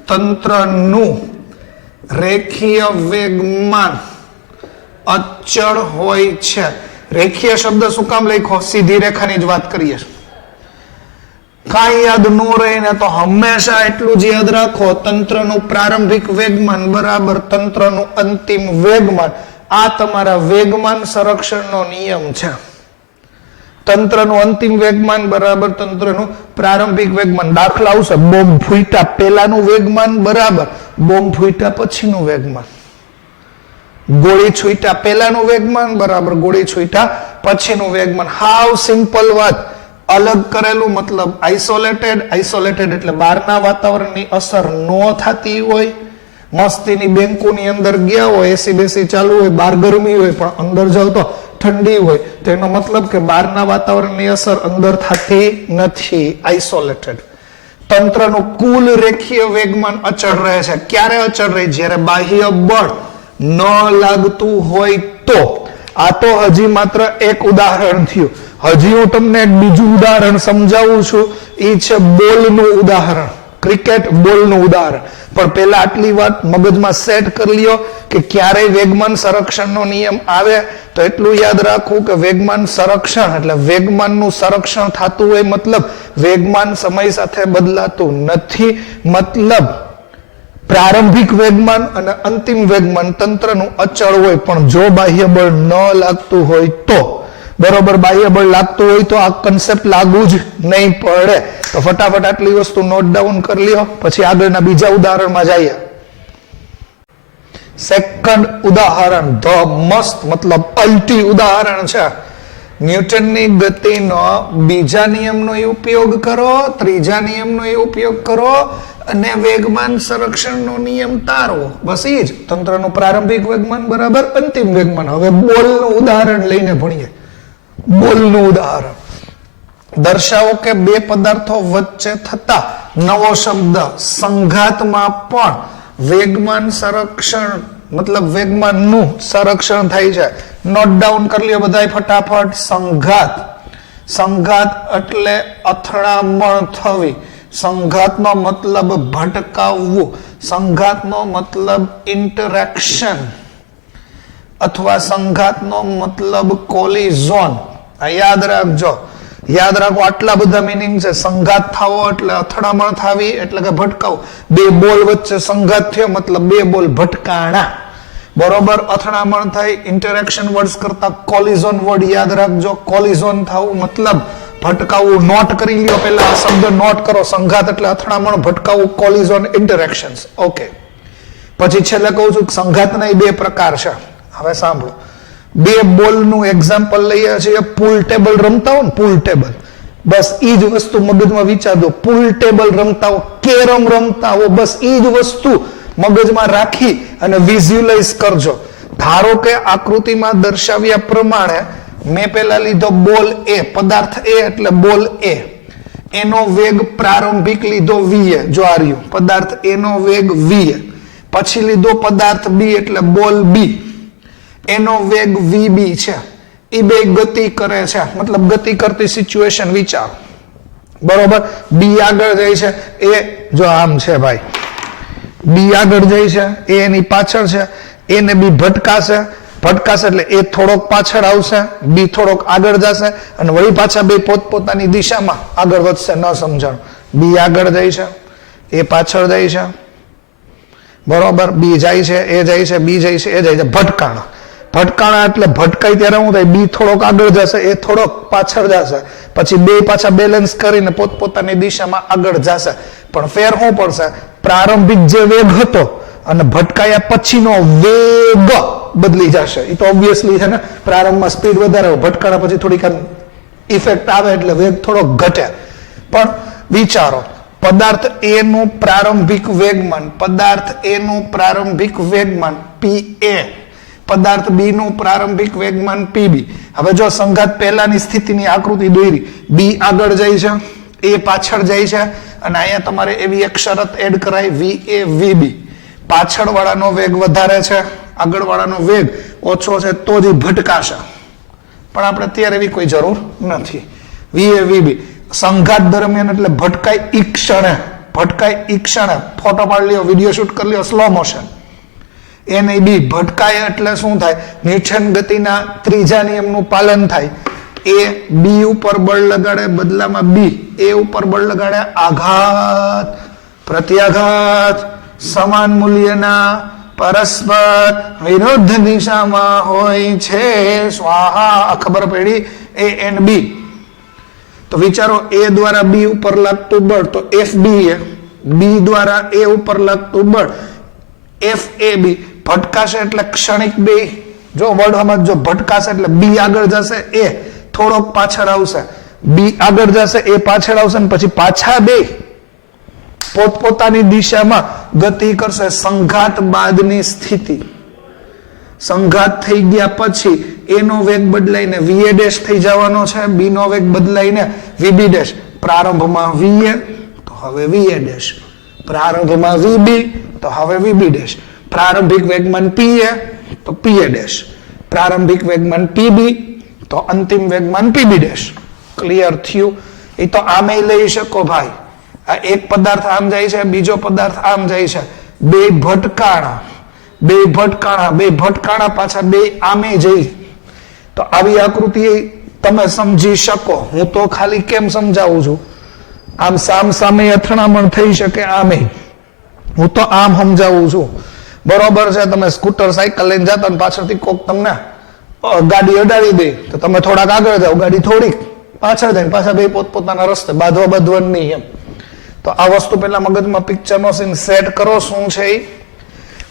તંત્રનું રેખીય વેગમાન અચળ હોય છે રેખીય શબ્દ શું કામ લખ્યો સીધી રેખાની જ વાત કરીએ કાંઈ યાદ ન રહે ને તો હંમેશા એટલું જ યાદ રાખો તંત્રનું પ્રારંભિક વેગમાન બરાબર તંત્રનું અંતિમ વેગમાન આ તમારા વેગમાન સંરક્ષણનો નિયમ છે તંત્રનું અંતિમ વેગમાન બરાબર તંત્રનું પ્રારંભિક વેગમાન દાખલા આવશે બોમ્બ ફૂટ્યા પહેલાનું વેગમાન બરાબર બોમ્બ ફૂટ્યા પછીનું વેગમાન ગોળી છૂટ્યા પહેલાનું વેગમાન બરાબર ગોળી છૂટ્યા પછીનું વેગમાન હાવ સિમ્પલ વાત અલગ કરેલું મતલબ આઇસોલેટેડ એટલે બહારના વાતાવરણની અસર ન થતી હોય મસ્તીની બેંકોની અંદર ગયા હોય એસી બેસી ચાલુ હોય બહાર ગરમી હોય પણ અંદર જાવ તો ઠંડી હોય તો એનો મતલબ કે બહારના વાતાવરણની અસર અંદર થતી નથી આઇસોલેટેડ તંત્રનું કુલ રેખીય વેગમાન અચળ રહે છે ક્યારે અચળ રહે જ્યારે બાહ્ય બળ ન લાગતું હોય તો આ તો હજી માત્ર એક ઉદાહરણ થયું હજી હું તમને એક બીજું ઉદાહરણ સમજાવું છું એ છે બોલનું ઉદાહરણ ક્રિકેટ બોલનું ઉદાહરણ પણ પહેલા આટલી વાત મગજમાં સેટ કરી લ્યો કે ક્યારેય વેગમાન સંરક્ષણનો નિયમ આવે તો એટલું યાદ રાખવું કે વેગમાન સંરક્ષણ એટલે વેગમાનનું સંરક્ષણ થતું હોય મતલબ વેગમાન સમય સાથે બદલાતું નથી મતલબ પ્રારંભિક વેગમાન અને અંતિમ વેગમાન તંત્રનું અચળ હોય પણ જો બાહ્ય બળ ન લાગતું હોય તો બરોબર બાહ્ય બળ લાગતું હોય તો આ કન્સેપ્ટ લાગુ જ નહીં પડે તો ફટાફટ આટલી વસ્તુ નોટ ડાઉન કરી લ્યો પછી આગળના બીજા ઉદાહરણમાં જઈએ સેકન્ડ ઉદાહરણ ધ મસ્ત મતલબ અલ્ટી ઉદાહરણ છે ન્યૂટનની ગતિનો બીજા નિયમનો ઉપયોગ કરો ત્રીજા નિયમનો ઉપયોગ કરો અને વેગમાન સંરક્ષણનો નિયમ તારવો બસ એ જ તંત્રનું પ્રારંભિક વેગમાન બરાબર અંતિમ વેગમાન હવે બોલનું ઉદાહરણ લઈને ભણીએ બોલનું ઉદાહરણ દર્શાવો કે બે પદાર્થો વચ્ચે થતા નવો શબ્દ સંઘાતમાં પણ વેગમાન સંરક્ષણ મતલબ વેગમાનનું સંરક્ષણ થાય છે નોટ ડાઉન કરી લ્યો બધાય ફટાફટ સંઘાત એટલે અથડામણ થવી સંઘાતનો મતલબ ભટકાવવું સંઘાતનો મતલબ ઇન્ટરેક્શન અથવા સંઘાતનો મતલબ કોલિઝન આ યાદ રાખજો યાદ રાખો આટલા બધા મીનિંગ છે. સંઘાત થવો એટલે અથડામણ થવી એટલે કે ભટકાવું. બે બોલ વચ્ચે સંઘાત થયો મતલબ બે બોલ ભટકાણા. બરોબર. અથડામણ થાય ઇન્ટરેક્શન વર્ડ્સ કરતા કોલિઝન વર્ડ યાદ રાખજો. કોલિઝન થવું મતલબ ભટકાવું. નોટ કરી લ્યો પેલા આ શબ્દ નોટ કરો. સંઘાત એટલે અથડામણ, ભટકાવું, કોલિઝન, ઇન્ટરેક્શન્સ. ઓકે. પછી છેલ્લે કહું છું સંઘાતના બે પ્રકાર છે. હવે સાંભળો. બે બોલનું એક્ઝામ્પલ લઈએ છીએ. પુલ ટેબલ રમતા હો ને, પુલ ટેબલ, બસ ઈ જ વસ્તુ મગજમાં વિચાર દો. પુલ ટેબલ રમતા હો, કેરમ રમતા હો, બસ ઈ જ વસ્તુ મગજમાં રાખી અને વિઝ્યુઅલાઇઝ કરજો. ધારો કે આકૃતિમાં દર્શાવ્યા પ્રમાણે મેં પેલા લીધો બોલ એ, પદાર્થ એ એટલે બોલ એ, એનો વેગ પ્રારંભિક લીધો વીએ. જો આ રહ્યું પદાર્થ એનો વેગ વીએ. પછી લીધો પદાર્થ બી એટલે બોલ બી, એનો વેગ વીબી છે. એ બે ગતિ કરે છે, મતલબ ગતિ કરતી સિચ્યુએશન વિચારો. બરોબર. બી આગળ જાય છે, એ જો આમ છે ભાઈ, બી આગળ જાય છે, એ એની પાછળ છે, એને બી ભટકાશે. ભટકાશે એટલે એ થોડોક પાછળ આવશે, બી થોડોક આગળ જશે અને વળી પાછા બે પોતપોતાની દિશામાં આગળ વધશે. ન સમજાણું. બી આગળ જાય છે, એ પાછળ જાય છે. બરોબર. બી જાય છે, એ જાય છે, બી જાય છે, એ જાય છે. ભટકાણા. ભટકાણા એટલે ભટકાય ત્યારે શું થાય? બી થોડોક આગળ જશે, એ થોડોક પાછળ જશે, પછી બે પાછા બેલેન્સ કરીને પોતપોતાની દિશામાં આગળ જશે. પણ ફેર શું પડશે? પ્રારંભિક જે વેગ હતો અને ભટકાયા પછીનો વેગ બદલી જશે. એ તો ઓબ્વિયસલી છે ને. પ્રારંભમાં સ્પીડ વધારે, ભટકાણા પછી થોડીક ઇફેક્ટ આવે એટલે વેગ થોડોક ઘટે. પણ વિચારો, પદાર્થ એ નું પ્રારંભિક વેગમાન, પદાર્થ એ નું પ્રારંભિક વેગમાન પી એ, પદાર્થ બી નું પ્રારંભિક વેગમાન પીબી. હવે જો સંઘાત પહેલાની સ્થિતિની આકૃતિ દોરી, બી આગળ જાય છે, એ પાછળ જાય છે અને અહીંયા તમારે એવી એક શરત એડ કરાય વી એ વીબી. પાછળ વાળાનો વેગ વધારે છે, આગળ વાળાનો વેગ ઓછો છે તો જ ભટકાશે. પણ આપણે અત્યારે એવી કોઈ જરૂર નથી. વી એ વીબી સંઘાત દરમિયાન એટલે ભટકાય ઈ ક્ષણે, ભટકાય ઈ ક્ષણે. ફોટો પાડી લ્યો, વિડીયો શૂટ કરી લ્યો, સ્લો મોશન. એ નહીં બી ભટકાય એટલે શું થાય? ન્યૂટન ગતિના ત્રીજા નિયમનું પાલન થાય. એ બી ઉપર બળ લગાડે, બદલામાં બી એ ઉપર બળ લગાડે. આઘાત પ્રત્યાઘાત સમાન મૂલ્યના પરસ્પર વિરુદ્ધ દિશામાં હોય છે. સ્વાહા. ખબર પડી? એ એન્ડ બી. તો વિચારો, એ દ્વારા બી ઉપર લાગતું બળ તો એફ બી એ, બી દ્વારા એ ઉપર લાગતું બળ એફ એ બી. ભટકાશે એટલે ક્ષણિક બે. જો વર્ડ સમજો, ભટકાશે એટલે બી આગળ જશે, એ થોડોક પાછળ આવશે, બી આગળ જશે, એ પાછળ આવશે ને પછી પાછા બે પોતપોતાની દિશામાં ગતિ કરશે. સંઘાત બાદની સ્થિતિ. સંઘાત થઈ ગયા પછી એનો વેગ બદલાઈને વીએ ડેશ થઈ જવાનો છે, બી નો વેગ બદલાઈને વીબી ડેશ. પ્રારંભમાં વીએ તો હવે વીએ ડેશ, પ્રારંભમાં વીબી તો હવે વીબી ડેશ. પ્રારંભિક વેગમાન પીએ તો પીએ ડેશ, પ્રારંભિક વેગમાન પીબી તો અંતિમ વેગમાન પીબી ડેશ. ક્લિયર થયું? એ તો આમે લઈ શકો ભાઈ. આ એક પદાર્થ આમ જાય છે, બીજો પદાર્થ આમ જાય છે, બે ભટકાણા, બે ભટકાણા, બે ભટકાણા પાછા બે આમે જઈ. તો આવી આકૃતિ તમે સમજી શકો. હું તો ખાલી કેમ સમજાવું છું? આમ સામ સામે અથડામણ થઈ શકે, આમે હું તો આમ સમજાવું છું. બરોબર છે? તમે સ્કૂટર સાયકલ લઈને જતા ને પાછળથી કોક તમને ગાડી અડાડી દે તો તમે થોડાક આગળ જાઓ, ગાડી થોડીક પાછળ જાય, પાછા બે પોતપોતાના રસ્તે, બાંધવા બાંધવાનું નહીં એમ. તો આ વસ્તુ પેલા મગજમાં પિક્ચરનો સીન સેટ કરો. શું છે?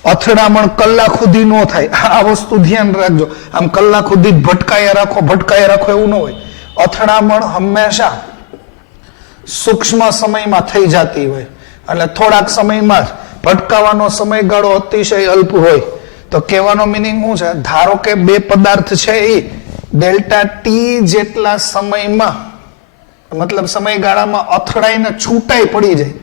અથડામણ કલાક સુધી ન થાય. આ વસ્તુ ધ્યાન રાખજો. આમ કલાક સુધી ભટકાયા રાખો એવું ન હોય. અથડામણ હંમેશા સૂક્ષ્મ સમયમાં થઈ જતી હોય એટલે થોડાક સમયમાં જ. ભટકાવાનો સમયગાળો અતિશય અલ્પ હોય. તો કહેવાનો મિનિંગ શું છે? ધારો કે બે પદાર્થ છે એ ડેલ્ટા ટી જેટલા સમયમાં, મતલબ સમયગાળામાં અથડાઈને છૂટાઈ પડી જાય.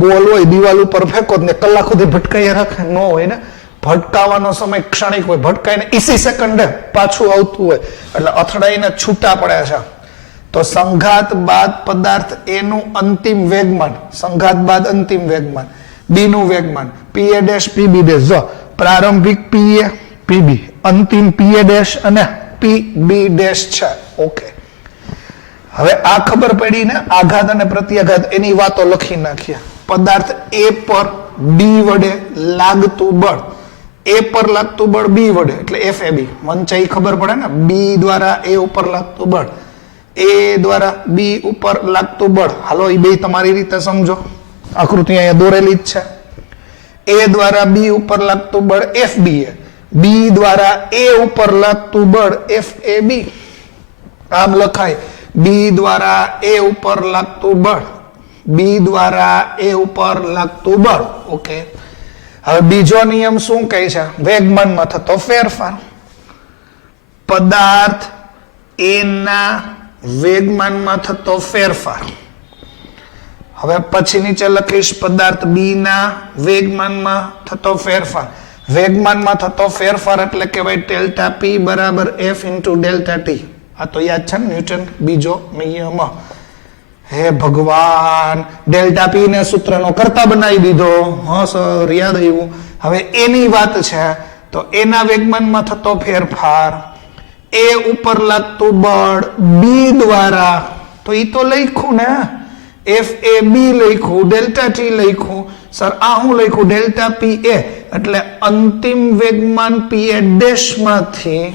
બોલ હોય દિવાલ ઉપર ફેંકો ને કલાક સુધી ભટકાઈ રાખે ન હોય ને. ભટકાવાનો સમય ક્ષણિક હોય, ભટકાઈને ઇસી સેકન્ડે પાછું આવતું હોય એટલે અથડાઈને છૂટા પડે છે. તો સંઘાત બાદ પદાર્થ એનું અંતિમ વેગમાન, સંઘાત બાદ અંતિમ વેગમાન, બી નું વેગમાન પીએ ડેશ પીબી ડેશ. જો પ્રારંભિક પીએ પીબી, અંતિમ પીએ ડેશ અને પીબી ડેશ છે. ઓકે. હવે આ ખબર પડી ને, આઘાત અને પ્રત્યાઘાત એની વાતો લખી નાખ્યા. પદાર્થ એ પર બી વડે લાગતું બળ, એ પર લાગતું બળ બી વડે એટલે FAB વંચાઈ ખબર પડે ને, બી દ્વારા એ ઉપર લાગતું બળ, એ દ્વારા બી ઉપર લાગતું બળ. હાલો એ બે તમારી રીતે સમજો, આકૃતિ અહીંયા દોરેલી જ છે. એ દ્વારા બી ઉપર લાગતું બળ FBA, બી દ્વારા એ ઉપર લાગતું બળ FAB. આમ લખાય, બી દ્વારા એ ઉપર લાગતું બળ, બી દ્વારા એ ઉપર લાગતું બળ. ઓકે, હવે બીજો નિયમ શું કહે છે? વેગમાનમાં થતો ફેરફાર. પદાર્થ એ ના વેગમાનમાં થતો ફેરફાર. હવે પછી નીચે લખીશ પદાર્થ બી ના વેગમાનમાં થતો ફેરફાર. વેગમાનમાં થતો ફેરફાર એટલે કહેવાય ડેલ્ટા પી બરાબર F ઇન્ટુ ડેલ્ટા ટી. આ તો યાદ છે ને, ન્યૂટન બીજો નિયમ. હે ભગવાન, ડેલ્ટા પી ને સૂત્રનો કરતા બનાવી દીધો. હા સર, યાદ આવ્યું. હવે એની વાત છે, તો એના વેગમાનમાં થતો ફેરફાર, એ ઉપર લાગતું બળ બી દ્વારા, તો એ તો લખ્યું ને, FAB લખ્યું, ડેલ્ટા ટી લખ્યું. સર આ હું લખ્યું? ડેલ્ટા પી એ, એટલે અંતિમ વેગમાન પી એ ડેશ માંથી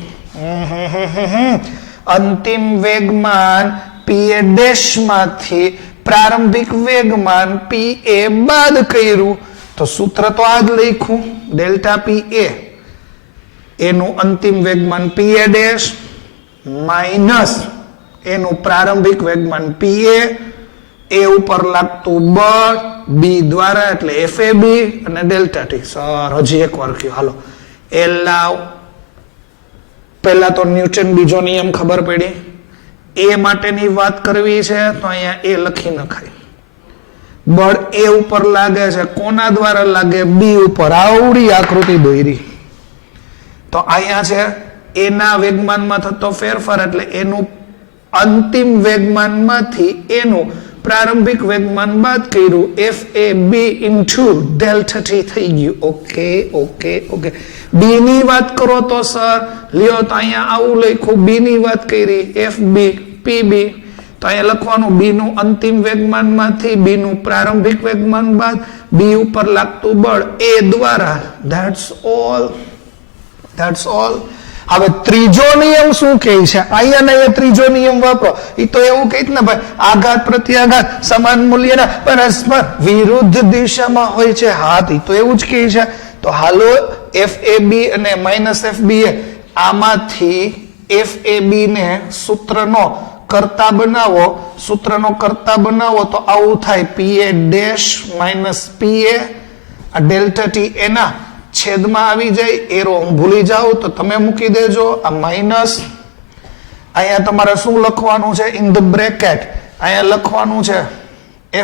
અંતિમ વેગમાન પી એ ડેશ માંથી પ્રારંભિક વેગમાન પી એ બાદ કર્યું, તો સૂત્ર તો આ જ લખ્યું, ડેલ્ટા પી એ એનું અંતિમ વેગમાન પી એ ડેશ માઇનસ એનું પ્રારંભિક વેગમાન પી એ ઉપર લાગતું બળ બી દ્વારા એટલે FAB અને ડેલ્ટા ટી. સર હજી એક વાર કયો, હાલો. એલાવ પહેલા તો ન્યૂટન બીજો નિયમ ખબર પડી. એ માટેની વાત કરવી છે તો અહીંયા એ લખી નખાય. બળ એ ઉપર લાગે છે, કોના દ્વારા લાગે? બી ઉપર. આવડી આકૃતિ દોરી. તો અહીંયા છે એના વેગમાનમાં થતો ફેરફાર એટલે એનું અંતિમ વેગમાનમાંથી એનું પ્રારંભિક વેગમાન બાદ કર્યું, FAB ઇન્ટુ ડેલ્ટા ટી થઈ ગયું. Okay okay okay. બી ની વાત કરો તો સર લ્યો, તો અહીંયા આવું લખ્યું, બી ની વાત કરી FB PB, તો અહીંયા લખવાનું બી નું અંતિમ વેગમાનમાંથી બી નું પ્રારંભિક વેગમાન બાદ બી ઉપર લાગતું બળ એ દ્વારા. That's all, that's all. હવે ત્રીજો નિયમ શું કહે છે? અહીંયા ત્રીજો નિયમ વાપરો. એ તો એવું કહે ને ભાઈ, આઘાત પ્રત્યાઘાત સમાન મૂલ્યના પરસ્પર વિરુદ્ધ દિશામાં હોય છે. હા, એ તો એવું જ કહે છે. તો હાલો FAB અને માઇનસ FBA, આમાંથી FAB ને સૂત્રનો કરતા બનાવો, સૂત્રનો કરતા બનાવો તો આવું થાય, PA ડેશ માઇનસ PA, આ ડેલ્ટા ટી એના છેદમાં આવી જાય. એરો હું ભૂલી જાઉં તો તમે મૂકી દેજો. આ માઇનસ, અહીંયા તમારે શું લખવાનું છે? ઇન ધ બ્રેકેટ અહીંયા લખવાનું છે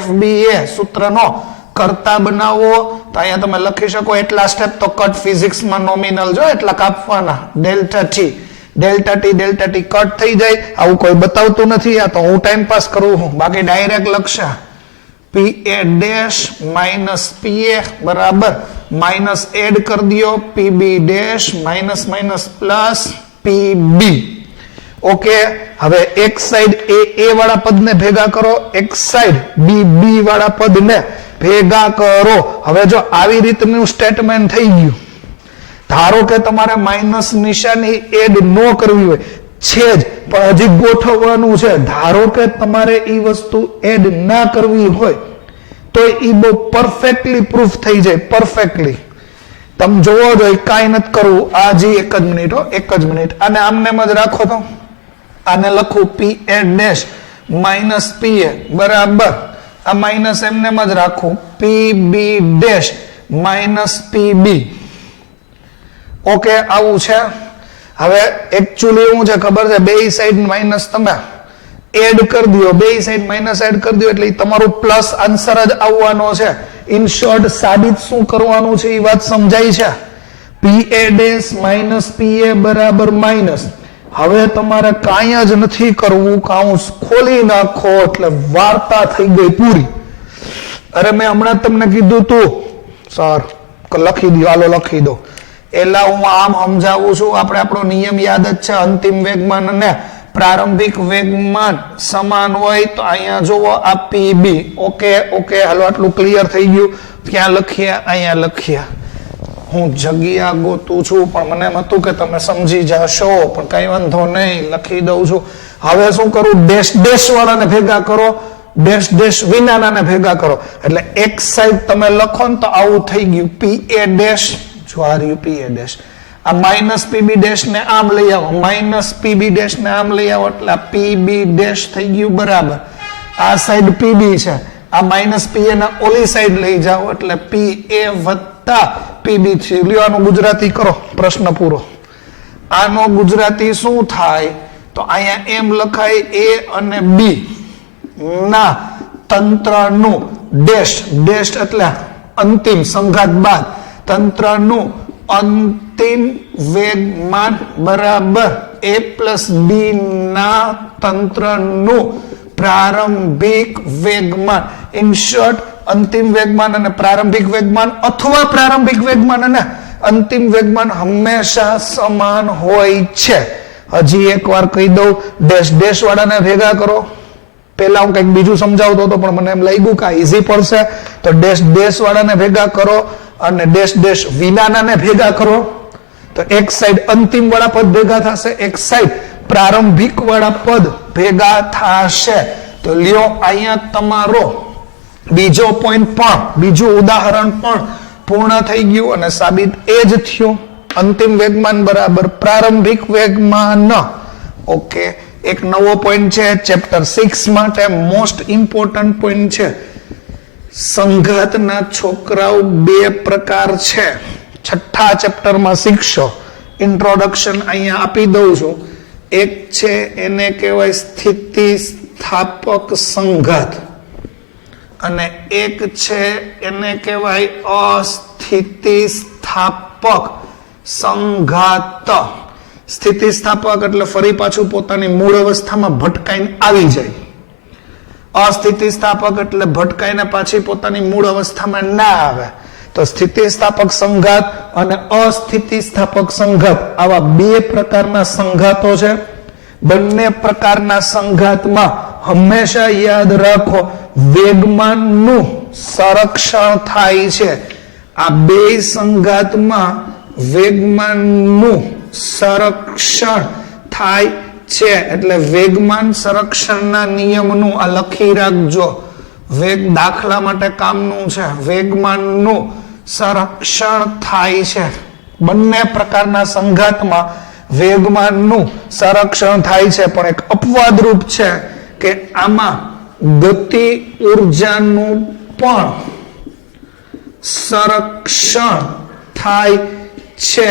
FBA, સૂત્રનો કરતા બનાવો. તો અહીંયા તમે લખી શકો એટલા સ્ટેપ તો કટ ફિઝિક્સમાં નોમિનલ જો એટલા કાપવાના. Delta T delta T cut થઈ જાય. આવું કોઈ બતાવતું નથી, આ તો હું ટાઈમ પાસ કરું છું. બાકી ડાયરેક્ટ લખશે PA ડેશ માઇનસ PA બરાબર માઇનસ એડ કરી દો PB dash minus minus plus PB. Okay, હવે એક સાઈડ એ વાળા પદને ભેગા કરો, એક સાઈડ બી વાળા પદને ભેગા કરો. હવે જો આવી રીતનું સ્ટેટમેન્ટ થઈ ગયું, ધારો કે તમારે માઇનસ નિશાની એડ ન કરવી હોય, છે જ પણ હજી ગોઠવવાનું છે. ધારો કે તમારે એ વસ્તુ એડ ના કરવી હોય તો એ બહુ પરફેક્ટલી પ્રૂફ થઈ જાય. પરફેક્ટલી તમે જોવો જોઈએ, કાંઈ નથી કરવું. આ જી એક જ મિનિટ હો, એક જ મિનિટ. અને આમને જ રાખો તો આને લખું PA ડેશ માઇનસ PA બરાબર આ માઇનસ એમને જ રાખું PB dash minus PB. Okay, આવું છે. હવે એકચ્યુઅલી શું છે ખબર છે? બે સાઈડ માઇનસ તમે એડ કરી દો, બે સાઈડ માઇનસ એડ કરી દો એટલે તમારું પ્લસ આન્સર જ આવવાનો છે. ઇન શોર્ટ સાબિત શું કરવાનું છે એ વાત સમજાય છે. PA ડેશ માઇનસ PA બરાબર માઇનસ. હવે તમારે કાંઈ જ નથી કરવું, કાઉન્સ ખોલી નાખો એટલે વાર્તા થઈ ગઈ પૂરી. અરે મેં હમણાં તમને કીધું તું સર લખી દો, હાલો લખી દો. એટલે હું આમ સમજાવું છું. આપણે આપણો નિયમ યાદ જ છે, અંતિમ વેગમાન અને પ્રારંભિક વેગમાન સમાન હોય તો અહીંયા જોવો આ પીબી. ઓકે હાલો આટલું ક્લિયર થઈ ગયું. ક્યાં લખીએ? અહીંયા લખીએ. હું જગ્યા ગોતું છું પણ મને એમ હતું કે તમે સમજી જશો, પણ કઈ વાંધો નહીં, લખી દઉં છું. હવે શું કરું? ડેશ વાળાને ભેગા કરો, ડેશ વિનાના ભેગા કરો, એટલે એક સાઈડ તમે લખો ને તો આવું થઈ ગયું પીએ ડેશ. જો આ રહ્યું પીએ ડેશ. આ માઇનસ પીબી ડેશ ને આમ લઈ આવો, માઇનસ પીબી ડેશ ને આમ લઈ આવો, એટલે આ પીબી ડેશ થઈ ગયું બરાબર. આ સાઈડ પીબી છે, આ માઇનસ પીએ ના ઓલી સાઈડ લઈ જાઓ એટલે પીએ વત્તા પીબી છે. લ્યો આનું ગુજરાતી કરો, પ્રશ્ન પૂરો. આનો ગુજરાતી શું થાય? તો અહીંયા એમ લખાય એ અને બી ના તંત્રનું ડેશ એટલે અંતિમ સંઘાત બાદ તંત્રનું અંતિમ વેગમાન બરાબર a પ્લસ બી ના તંત્રનું પ્રારંભિક વેગમાન. ઇન શોર્ટ, અંતિમ વેગમાન અને પ્રારંભિક વેગમાન અથવા પ્રારંભિક વેગમાન અને અંતિમ વેગમાન હંમેશા સમાન હોય છે. હજી એક વાર કહી દઉં, ડેશ વાળાને ભેગા કરો. પેલા હું કઈક બીજું સમજાવતો હતો પણ મને એમ લાગ્યું કે ઈઝી પડશે, તો ડેશ વાળાને ભેગા કરો અને ડેશ વિનાનાને ભેગા કરો. તો એક સાઈડ અંતિમ વાળા પદ ભેગા થશે, એક સાઈડ પ્રારંભિક વાળા પદ ભેગા થશે. તો લ્યો અહીંયા તમારો બીજો પોઈન્ટ પણ, બીજું ઉદાહરણ પણ પૂર્ણ થઈ ગયું અને સાબિત એ જ થયું. અંતિમ વેગમાન બરાબર પ્રારંભિક વેગમાન. ઓકે, એક નવો પોઈન્ટ છે ચેપ્ટર 6 માટે, મોસ્ટ ઇમ્પોર્ટન્ટ પોઈન્ટ છે. સંઘાતના છોકરાઓ બે પ્રકાર છે. છઠ્ઠા ચેપ્ટરમાં શીખશો. ઇન્ટ્રોડક્શન અહીંયા આપી દઉં છું. એક છે એને કહેવાય સ્થિતિ સ્થાપક સંઘાત અને એક છે એને કહેવાય અસ્થિતિ સ્થાપક સંઘાત. સ્થિતિ સ્થાપક એટલે ફરી પાછું પોતાની મૂળ અવસ્થામાં ભટકાઈને આવી જાય. અસ્થિતિ સ્થાપક એટલે ભટકાઈને પાછી પોતાની મૂળ અવસ્થામાં ના આવે. તો સ્થિતિ સ્થાપક સંઘાત અને અસ્થિતિ સ્થાપક સંઘાત આવા બે પ્રકારના સંઘાતો છે. બંને પ્રકારના સંઘાતમાં હંમેશા યાદ રાખો વેગમાનનું સંરક્ષણ થાય છે. આ બે સંઘાતમાં વેગમાનનું સંરક્ષણ થાય છે. એટલે વેગમાન સંરક્ષણના નિયમનું આ લખી રાખજો. દાખલા માટે કામનું છે. વેગમાનનું સંરક્ષણ થાય છે. બંને પ્રકારના સંઘાતમાં વેગમાનનું સંરક્ષણ થાય છે, પણ એક અપવાદરૂપ છે કે આમાં ગતિ ઉર્જાનું પણ સંરક્ષણ થાય છે,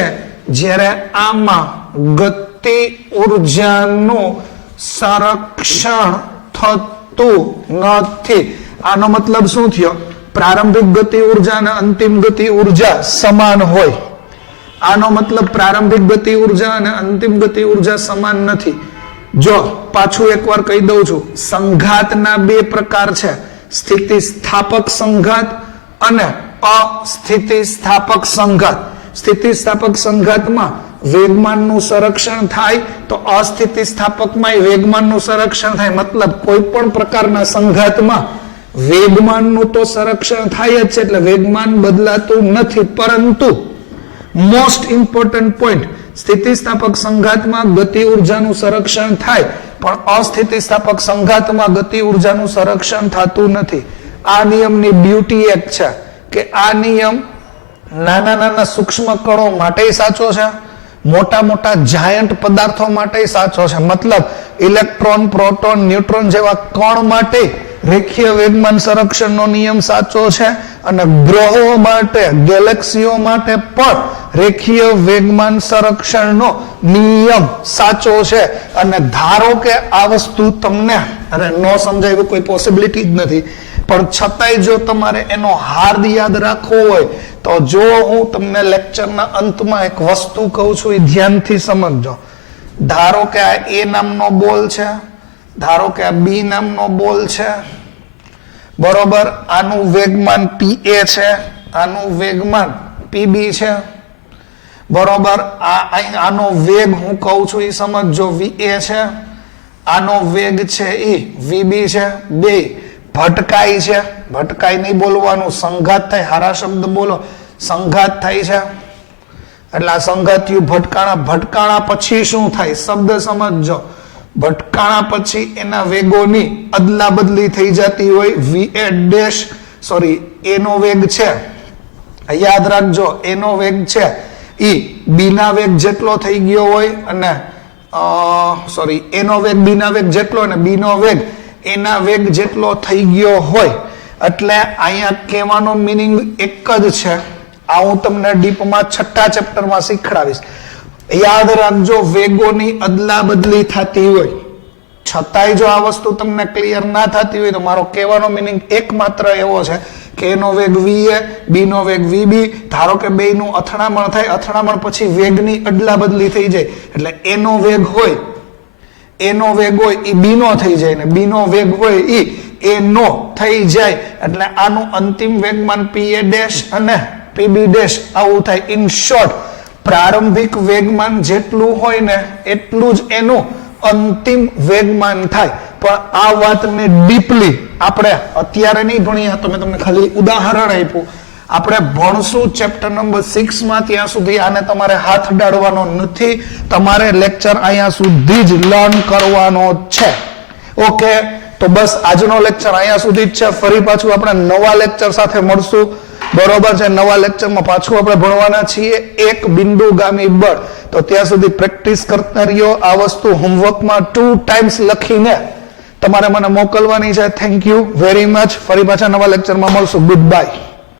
જ્યારે આમાં ગતિ ઉર્જાનું સંરક્ષણ થતું નથી. આનો મતલબ શું થયો? પ્રારંભિક ગતિ ઉર્જા અને અંતિમ ગતિ ઉર્જા સમાન હોય. આનો મતલબ પ્રારંભિક ગતિ ઉર્જા અને અંતિમ ગતિ ઉર્જા સમાન નથી. જો પાછું એકવાર કહી દઉં છું, સંઘાતના બે પ્રકાર છે, સ્થિતિ સ્થાપક સંઘાત અને અસ્થિતિ સ્થાપક સંઘાત. સ્થિતિ સ્થાપક સંઘાતમાં વેગમાનનું સંરક્ષણ થાય તો અસ્થિતિ સ્થાપકમાં વેગમાનનું સંરક્ષણ થાય. મતલબ કોઈ પણ પ્રકારના સંઘાતમાં વેગમાનનું તો સંરક્ષણ થાય જ છે, એટલે વેગમાન બદલાતું નથી. પરંતુ મોસ્ટ ઇમ્પોર્ટન્ટ પોઈન્ટ, સ્થિતિસ્થાપક સંઘાતમાં ગતિ ઉર્જાનું સંરક્ષણ થાય પણ અસ્થિતિ સ્થાપક સંઘાતમાં ગતિ ઉર્જાનું સંરક્ષણ થતું નથી. આ નિયમની બ્યુટી એક છે કે આ નિયમ નાના નાના સૂક્ષ્મ કણો માટે સાચો છે, મોટા મોટા જાયન્ટ પદાર્થો માટે સાચો છે. મતલબ ઇલેક્ટ્રોન, પ્રોટોન, ન્યુટ્રોન જેવા કણ માટે રેખીય વેગમાન સંરક્ષણનો નિયમ સાચો છે અને ગ્રહો માટે, ગેલેક્સીઓ માટે પણ રેખીય વેગમાન સંરક્ષણનો નિયમ સાચો છે. અને ધારો કે આ વસ્તુ તમને ન સમજાય કોઈ પોસિબિલિટી જ નથી, પણ છતાંય જો તમારે એનો હાર્દ યાદ રાખવો હોય તો જો હું તમને લેક્ચરના અંતમાં એક વસ્તુ કહું છું એ ધ્યાનથી સમજજો. ધારો કે આ એ નામનો બોલ છે, ધારો કે આ બી નામનો બોલ છે, બરોબર. આનું વેગમાન પીએ છે, આનું વેગમાન પીબી છે, બરોબર. આનો વેગ હું કહું છું એ સમજો વીએ છે આનો વેગ છે ઈ vb છે, બે ભટકાય છે, ભટકાય નહીં બોલવાનું, સંઘાત થાય, હારા શબ્દ બોલો, સંઘાત થાય છે, એટલે આ સંઘાત થયું ભટકાણા. ભટકાણા પછી શું થાય શબ્દ સમજજો. ભટકાણા પછી એના વેગોની અદલા બદલી થઈ જતી હોય. va ડેશ સોરી એનો વેગ છે, યાદ રાખજો એનો વેગ છે ઈ બી ના વેગ જેટલો થઈ ગયો હોય, અને સોરી એનો વેગ બી ના વેગ જેટલો અને બી નો વેગ એના વેગ જેટલો થઈ ગયો હોય. એટલે અહીંયા કહેવાનો મિનિંગ એક જ છે. આ હું તમને ડીપમાં 6થા ચેપ્ટરમાં શીખડાવીશ. યાદ રાખજો વેગોની અદલા બદલી થતી હોય છતાંય જો આ વસ્તુ તમને ક્લિયર ના થતી હોય તો મારો કહેવાનો મિનિંગ એકમાત્ર એવો છે કે એનો વેગ va, બી નો વેગ vb. ધારો કે બે નું અથડામણ થાય, અથડામણ પછી વેગની અદલા બદલી થઈ જાય, એટલે એનો વેગ હોય એ બી નો થઈ જાય ને બી નો વેગ હોય એ નો થઈ જાય. એટલે આનું અંતિમ વેગમાન pa ડેશ અને pb ડેશ આવું થાય. ઇન શોર્ટ પ્રારંભિક વેગમાન જેટલું હોય ને એટલું જ એનું અંતિમ વેગમાન થાય. પણ આ વાતને ડીપલી આપણે અત્યારે નહીં ભણીએ, તો મેં તમને ખાલી ઉદાહરણ આપ્યું. આપણે ભણશું ચેપ્ટર નંબર 6 માં, ત્યાં સુધી આને તમારે હાથ અડાડવાનો નથી. તમારે લેક્ચર અહીંયા સુધી જ લર્ન કરવાનો છે. ઓકે, તો બસ આજનો લેક્ચર અહીંયા સુધી જ છે. ફરી પાછું આપણે નવા લેક્ચર સાથે મળશું. બરોબર છે, નવા લેક્ચરમાં પાછું આપણે ભણવાના છીએ એક બિંદુગામી બળ. તો ત્યાં સુધી પ્રેક્ટિસ કરતા રહ્યો. આ વસ્તુ હોમવર્કમાં 2 ટાઈમ્સ લખીને તમારે મને મોકલવાની છે. Thank you very much. ફરી પાછા નવા લેક્ચરમાં મળશું. Good bye.